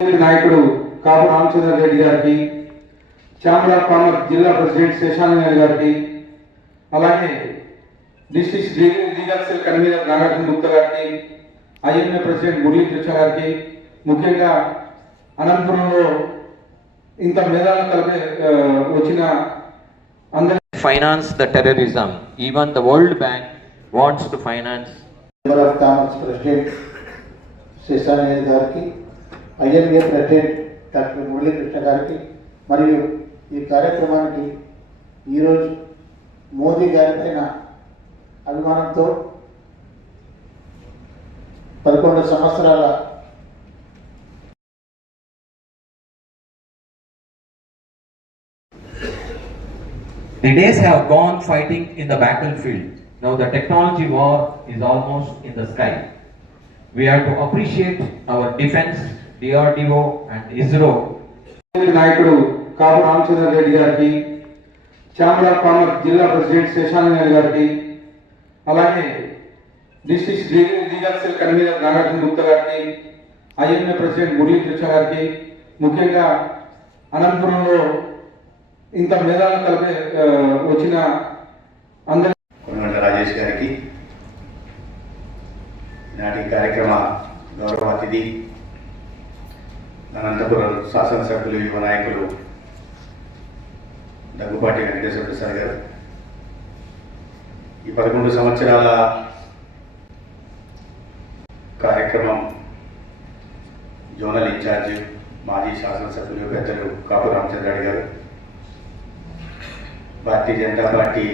నాయకుడు కాపు రామచంద్ర రెడ్డి గారికి, chamber of commerce జిల్లా ప్రెసిడెంట్ శేషానంద్ గారికి, అలాగే district legal cell convener Nagarjuna Gupta గారికి, ఐఎంఏ ప్రెసిడెంట్ మురళీకృష్ణ గారికి, ముఖ్యంగా అనంతపురంలో ఇంత మేధావులు కలిపి వచ్చిన అందరి finance the terrorism. Even the World Bank wants to finance. Chamber of commerce president Seshanand గారికి, ఐఎంఏ ప్రెసిడెంట్ డాక్టర్ మురళీకృష్ణ గారికి, మరియు ఈ కార్యక్రమానికి ఈరోజు మోదీ గారి పైన అభిమానంతో 11 సంవత్సరాల The days have gone fighting in the battlefield. Now the technology war is almost in the sky. We have to appreciate our defense, DRDO and ISRO. నాయకుడు కాపు రామచంద్ర రెడ్డి గారికి, ఛాంబర్ ఆఫ్ కామర్స్ జిల్లా ప్రెసిడెంట్ శేషానంద్ గారికి, అలాగే district legal cell convener Nagarjuna Gupta గారికి, IMA president Muralikrishna గారికి, ముఖ్యంగా అనంతపురంలో ఇంత మేధావులు కలిపి వచ్చిన అందరి కొనగండ్ల రాజేష్ గారికి, నాటి కార్యక్రమ గౌరవ అతిథి అనంతపురం శాసనసభ్యులు యువ నాయకులు దగ్గుపాటి వెంకటేశ్వర ప్రసాద్ గారు, ఈ 11 సంవత్సరాల కార్యక్రమం జోనల్ ఇన్ఛార్జ్ మాజీ శాసనసభ్యులు పెద్దలు కాపు రామచంద్రారెడ్డి గారు, భారతీయ జనతా పార్టీ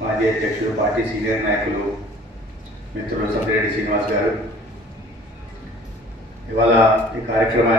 మాజీ అధ్యక్షుడు, పార్టీ సీనియర్ నాయకులు మిత్రులు సంగిరెడ్డి శ్రీనివాస్ గారు, ఇవాళ ఈ కార్యక్రమాన్ని